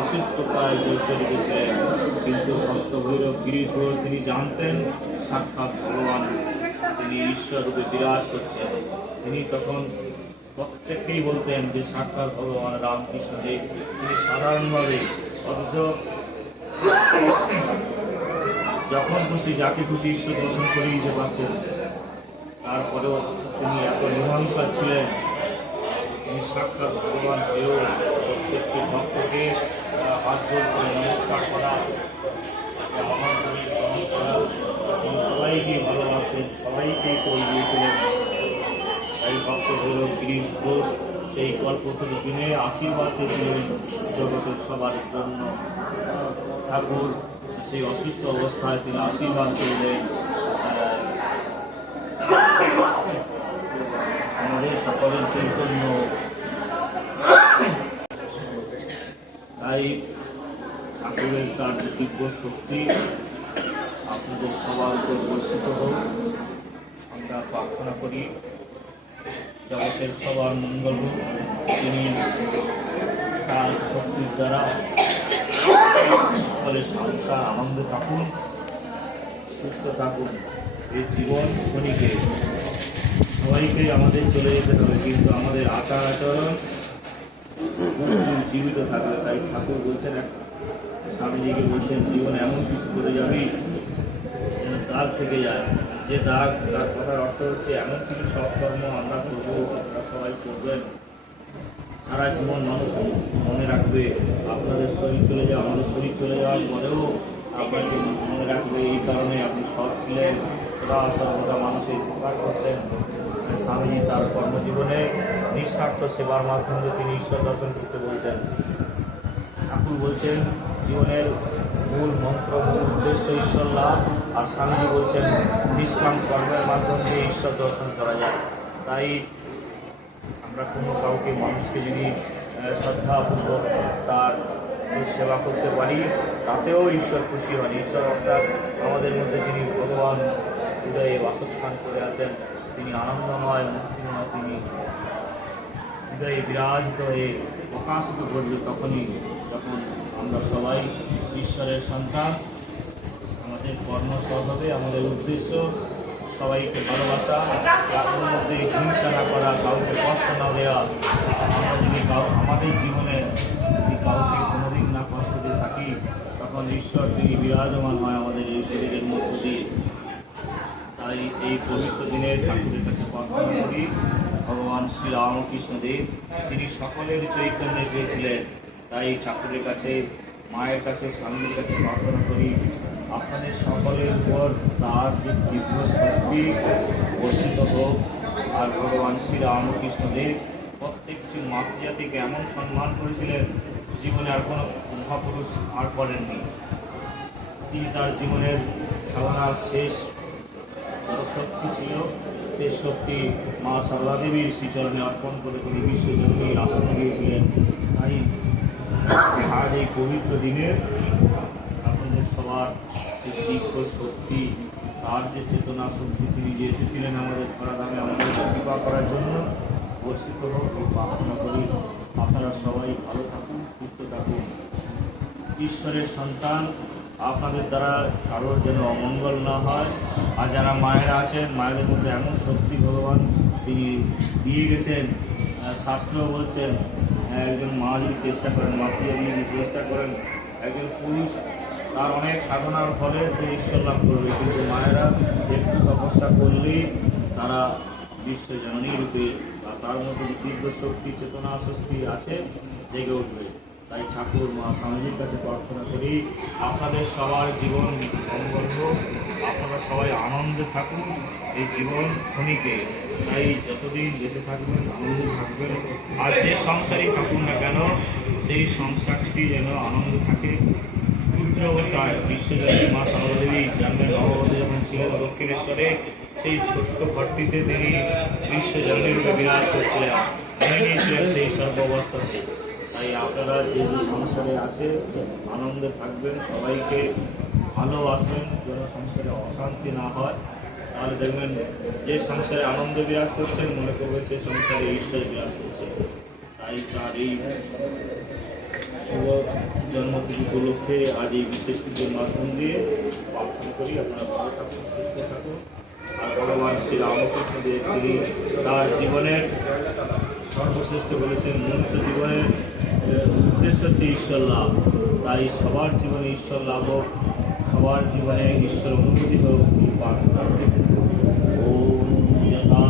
অসুস্থতায় জড়িত ছিলেন, কিন্তু ভক্ত ভৈরব গিরিশ ঘোষ তিনি জানতেন সাক্ষাৎ ভগবান, তিনি ঈশ্বর রূপে বিরাজ করছেন। তিনি তখন প্রত্যেককেই বলতেন যে সাক্ষাৎ ভগবান রামকৃষ্ণ দেব। তিনি সাধারণভাবে, অথচ যখন খুশি যাকে খুশি ঈশ্বর দর্শন করেই যেতে পারতেন। তারপরেও তিনি এত নিরহংকার ছিলেন সাক্ষাৎ ভগবান হয়েও প্রত্যেকটি ভক্তকে হাত জোর করে নমস্কার করা, আমাদের গ্রহণ করা, তিনি সবাইকে ভালোবাসেন, সবাইকে করে দিয়েছিলেন। তাই ভক্ত হল গিরিশ ঘোষ সেই কল্পতরু দিনে আশীর্বাদ চেয়েছিলেন জগতের সবার জন্য। ঠাকুর সেই অসুস্থ অবস্থায় তিনি আশীর্বাদ করলেন আমাদের সকলের চৈতন্য। তাই ঠাকুরের তার দিব্য শক্তি আপনাদের সবার উপর বর্ষিত হোক, আমরা প্রার্থনা করি। জগতের সবার মঙ্গল হোক, তিনি তার শক্তির দ্বারা সকলের সংসার আনন্দে থাকুন, সুস্থ থাকুন। এই জীবন ক্ষণিকে সবাইকে আমাদের চলে যেতে হবে, কিন্তু আমাদের আচার আচরণ জীবিত থাকবে। তাই ঠাকুর বলছেন, স্বামীজিকে বলছেন, জীবনে এমন কিছু করে যাবি যেন দাগ থেকে যায়। যে দাগ, তার কথার অর্থ হচ্ছে এমন কিছু সৎকর্ম আমরা করবো, আপনারা সবাই করবেন, সারা জীবন মানুষ মনে রাখবে। আপনাদের শরীর চলে যাওয়া, আমাদের শরীর চলে যাওয়ার পরেও আপনাকে মনে রাখবে। এই কারণে আপনি সৎ ছিলেন, সর্বদা মানুষের উপকার করতেন। স্বামীজি তার কর্মজীবনে নিঃস্বার্থ সেবার মাধ্যমে তিনি ঈশ্বর দর্শন করতে বলছেন। ঠাকুর বলছেন জীবনের মূল মন্ত্র, মূল উদ্দেশ্য ঈশ্বর লাভ, আর স্বামীজি বলছেন নিষ্কাম কর্মের মাধ্যমে ঈশ্বর দর্শন করা যায়। তাই আমরা কোনো কাউকে, মানুষকে যদি শ্রদ্ধাপূর্বক তার সেবা করতে পারি, তাতেও ঈশ্বর খুশি হন। ঈশ্বর অর্থাৎ আমাদের মধ্যে যিনি ভগবান হৃদয়ে বাসস্থান করে আছেন, তিনি আনন্দময়, মুক্তিময়, তিনি হৃদয়ে বিরাজিত হয়ে প্রকাশিত করবে তখনই, যখন আমরা সবাই ঈশ্বরের সন্তান। আমাদের কর্ম সৎ হবে, আমাদের উদ্দেশ্য সবাইকে ভালোবাসা, কারোর মধ্যে হিংসা না করা, কাউকে কষ্ট না দেওয়া। আমরা যদি আমাদের জীবনে যদি কাউকে কোনোদিন না কষ্ট দিয়ে থাকি, তখন ঈশ্বর তিনি বিরাজমান হয় আমাদের এই শরীরের মধ্য দিয়ে। তাই এই পবিত্র দিনে ঠাকুরের কাছে প্রার্থনা করি, ভগবান শ্রী রামকৃষ্ণদেব তিনি সকলের চৈতন্যে পেয়েছিলেন। তাই ঠাকুরের কাছে, মায়ের কাছে, স্বামীর কাছে প্রার্থনা করি, আপনাদের সকলের উপর তার যে তীব্র শক্তি বর্ষিত হোক। আর ভগবান শ্রী রামকৃষ্ণদেব প্রত্যেকটি মাতৃজাতিকে এমন সম্মান করেছিলেন, জীবনে আর কোনো মহাপুরুষ আর করেননি। তিনি তার জীবনের সাধনার শেষ শক্তি ছিল, সেই শক্তি মা সারদা দেবীর শ্রীচরণে অর্পণ করে তিনি বিশ্বজননীর আসনে গিয়েছিলেন। তাই আজ এই পবিত্র দিনে আপনাদের সবার সেই তীব্র শক্তি, তার যে চেতনা শক্তি, তিনি যে এসেছিলেন আমাদের ধরাধামে আমাদের কৃপা করার জন্য, বর্ষিত হোক এই প্রার্থনা করি। আপনারা সবাই ভালো থাকুন, সুস্থ থাকুন। ঈশ্বরের সন্তান, আপনাদের দ্বারা কারোর যেন অমঙ্গল না হয়। আর যারা মায়েরা আছেন, মায়েদের মধ্যে এমন শক্তি ভগবান তিনি দিয়ে গেছেন। শাস্ত্র বলছেন একজন মা যদি চেষ্টা করেন, মাতৃ যদি চেষ্টা করেন, একজন পুরুষ তার অনেক সাধনার ফলে সে ঈশ্বর লাভ করবে, কিন্তু মায়েরা একটু তপস্যা করলেই তারা বিশ্বজননী রূপে বা তার মধ্যে যে তীব্র শক্তি, চেতনা শক্তি আছে, জেগে উঠবে। তাই ঠাকুর মা স্বামীজির কাছে প্রার্থনা করি, আপনাদের সবার জীবন মঙ্গল হোক, আপনারা সবাই আনন্দে থাকুন এই জীবন ক্ষণিকে। তাই যতদিন বেঁচে থাকবেন আনন্দে থাকবেন। আর যে সংসারই থাকুন না কেন, সেই সংসারটি যেন আনন্দ থাকে। পুত্র অবস্থায় বিশ্বজননী মা সারদা দেবী জন্মের নববধূ যখন ছিলেন দক্ষিণেশ্বরে, সেই ছোট্ট ঘরটিতে তিনি বিশ্বজননী রূপে বিরাজ করছিলেন, ছিলেন সেই সর্বাবস্থাতে। তাই আপনারা যে যে সংসারে আছে আনন্দে থাকবেন, সবাইকে ভালোবাসবেন, যেন সংসারে অশান্তি না হয়। তাহলে দেখবেন যে সংসারে আনন্দ বিরাজ করছেন, মনে করবেন সে সংসারে ঈশ্বর বিরাজ করছে। তাই তার এই শুভ জন্মদিন উপলক্ষে আজ এই বিশেষ পুজোর মাধ্যম দিয়ে প্রার্থনা করি, আপনারা ভালো থাকুন, সুস্থ থাকুন। আর ভগবান শ্রী রামকৃষ্ণদেব তিনি তার জীবনের সর্বশ্রেষ্ঠ বলেছেন, মনুষ্য জীবনের উদ্দেশ্য হচ্ছে ঈশ্বর লাভ। তাই সবার জীবনে ঈশ্বর লাভ হোক, সবার জীবনে ঈশ্বর অনুভূতি হোক, এই প্রার্থনা। ওম যথা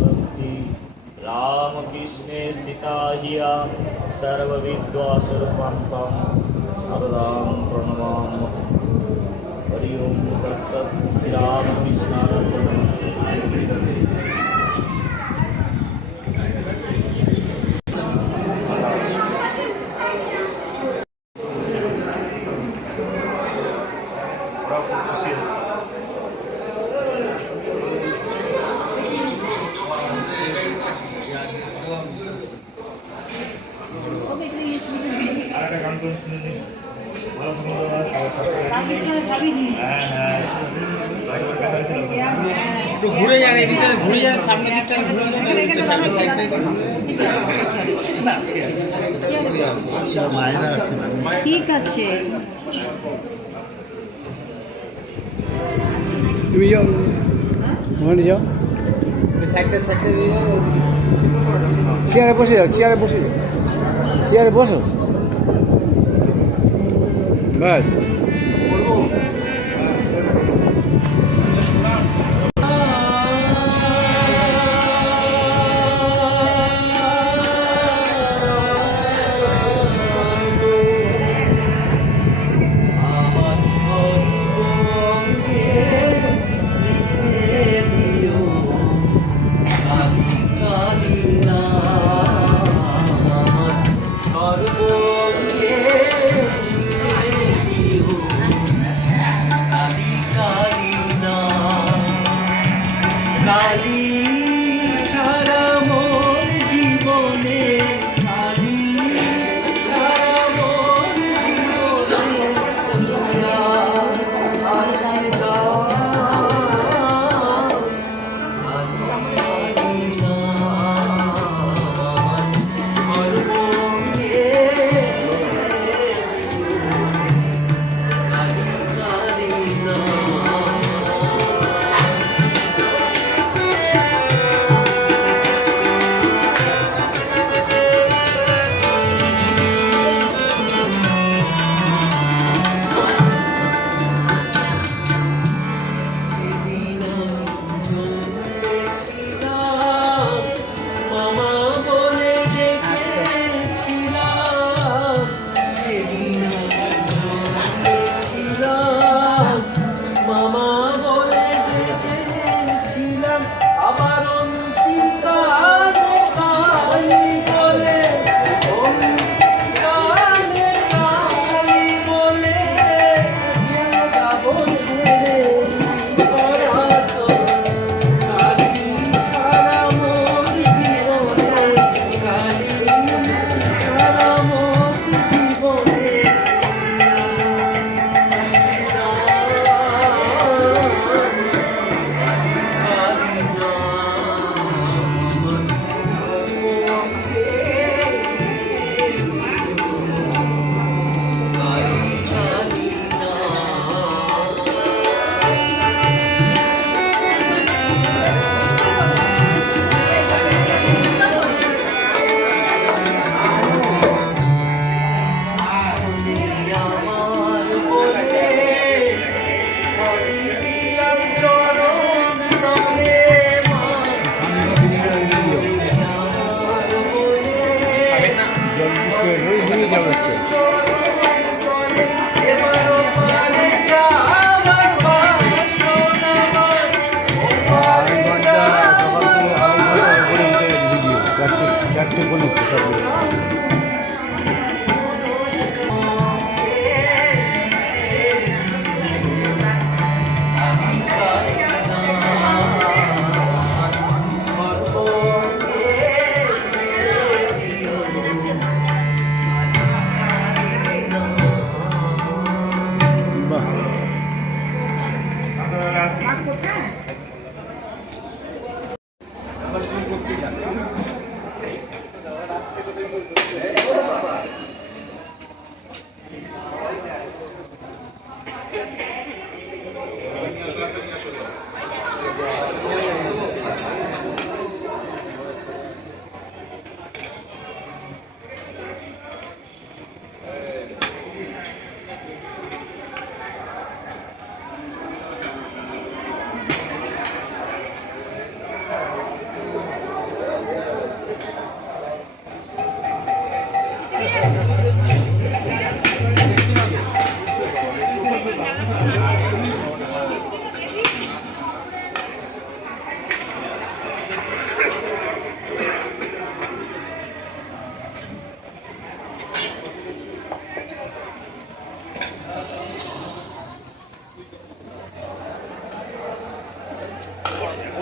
শক্তি रामकृष्णे स्थिता हिया सर्वविद्वास्वरूपं तं शरदां प्रणमामि। हरि ओम तत्सत्। श्रीरामकृष्णार्पणमस्तु। একটু ঘুরে যান, এদিকে ঘুরে যান, সামনের দিকটা ঘুরে যান, এদিকটা সামনের সাইডটাই ঠিক আছে। তুমি যাও, ওখানে যাও, সাইডটা সাইডটা দিয়ে যাও। চেয়ারে বসে যাও, চেয়ারে বসে যাও, চেয়ারে বসো, ব্যাস।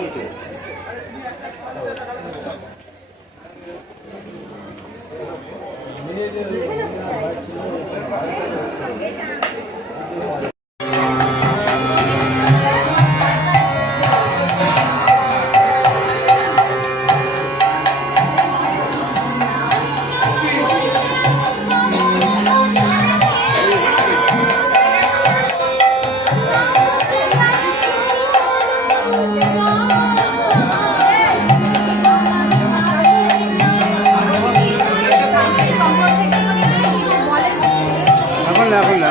সবাইকে। এখন না, এখন না।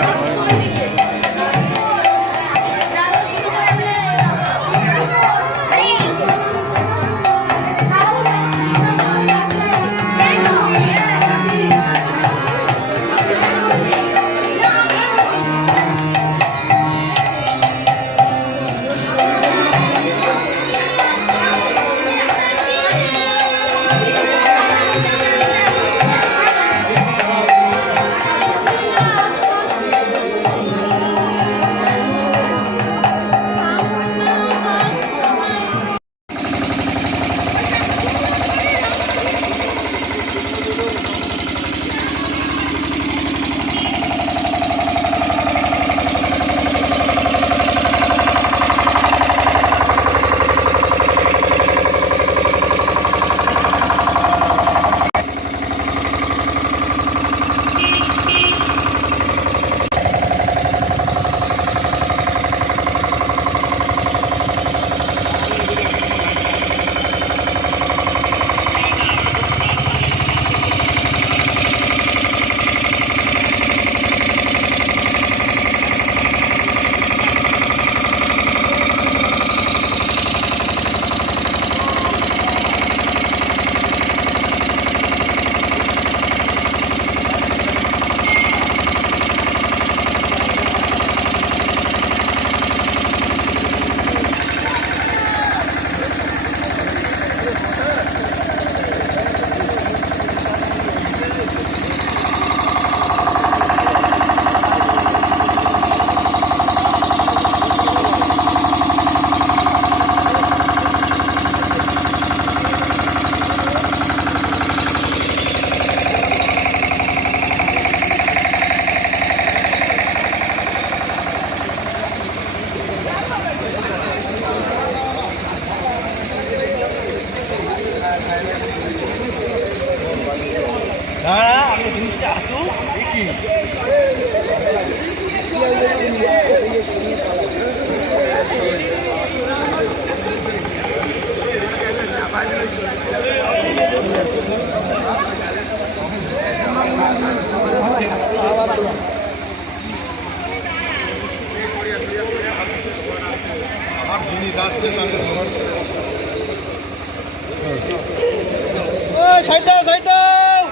সাইড দাও, সাইড দাও।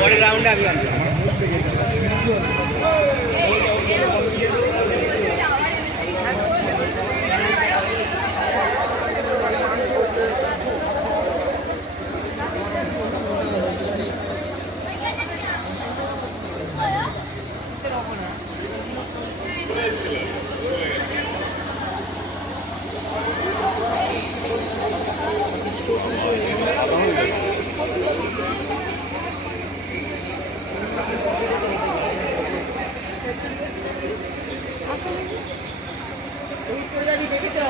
পরের রাউন্ডে আমি আনবো। দেখি তো